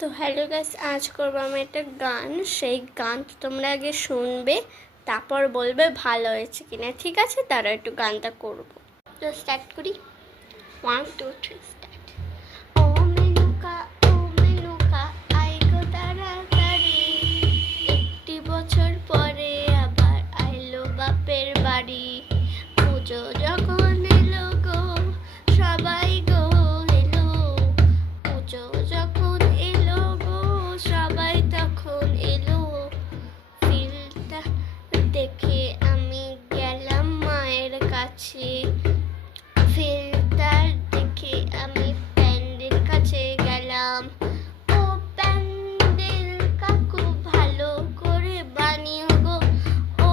তো hello guys, আজ করবো আমি একটা গান। সেই গান তোমরা আগে শুনবে, তারপর বলবে ভালো হয়েছে কিনা। ঠিক আছে, তারা একটু গানটা করবো। তো স্টার্ট করি। 1 2 3 স্টার্ট। ও মেনুকা, ও মেনুকা, আই গো তাড়াতাড়ি, একটি বছর পরে আবার আইলো বাপের বাড়ি। পুজো যখন এলো গো, সবাই গো এলো। পুজো যখন এলো গো, সবাই তখন এলো। ফিল্ডটা দেখে আমি গেলাম মায়ের কাছে। ফিল্টার দেখে আমি প্যান্ডেল কাছে গেলাম। ও প্যান্ডেল কাকু ভালো করে বানিও গো, ও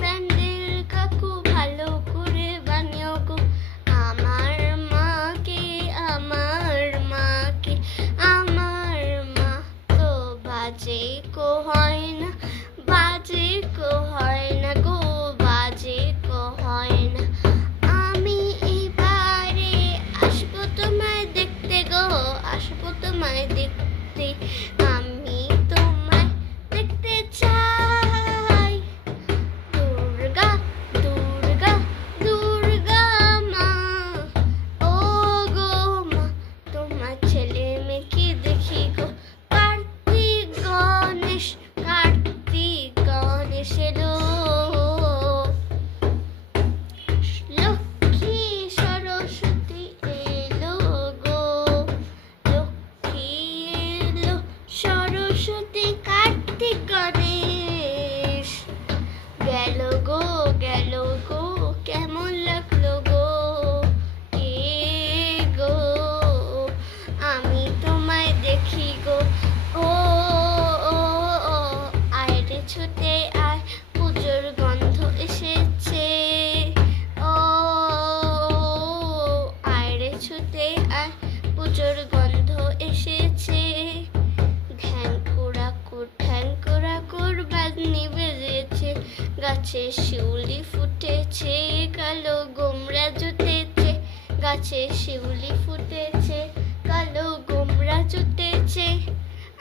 প্যান্ডেল কাকু ভালো করে বানিও গো। আমার মাকে, আমার মাকে, আমার মা তো বাজে কো হয় না, বাজে কো হয় না গো, বাজে কো হয় না। আমি এবারে আসবো তোমায় দেখতে গো, আসবো তোমায় দেখতে। আমি তোমায় দেখতে চাই। দুর্গা দুর্গা দুর্গা মা, ও গো মা, তোমার ছেলে মেয়েকে দেখি গো। কার্তিক গণেশ, কার্তিক গণেশ এলো। লক্ষ্মী সরস্বতী এলো গো, লক্ষ্মী এলো, সরস্বতী, কার্তিক গণেশ গেল গো, গেল গো, কেমন লাগলো গো। এ গো আমি তোমায় দেখি গো। ও ও ও আয় রে ছুটে আয়, পুজোর গন্ধ এসেছে। ও আয় রে ছুটে আয়, পুজোর গন্ধ এসেছে। ঢ্যাঙ্কুরাকুর বাজনি বেজেছে, গাছে শিউলি ফুটেছে, কালো গোমরা জুটেছে। গাছে শিউলি ফুটেছে, কালো গোমরা জুটেছে।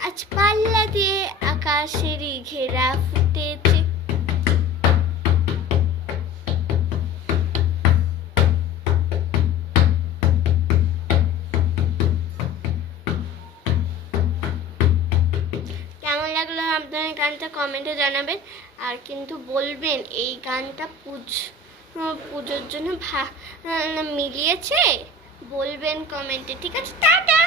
আজ পাল্লা দিয়ে আকাশেরই ঘেরা ফুটেছে। কেমন লাগলো আপনার গানটা কমেন্টে জানাবেন। আর কিন্তু বলবেন এই গানটা পুজোর জন্য মিলিয়েছে, বলবেন কমেন্টে। ঠিক আছে, টাটা।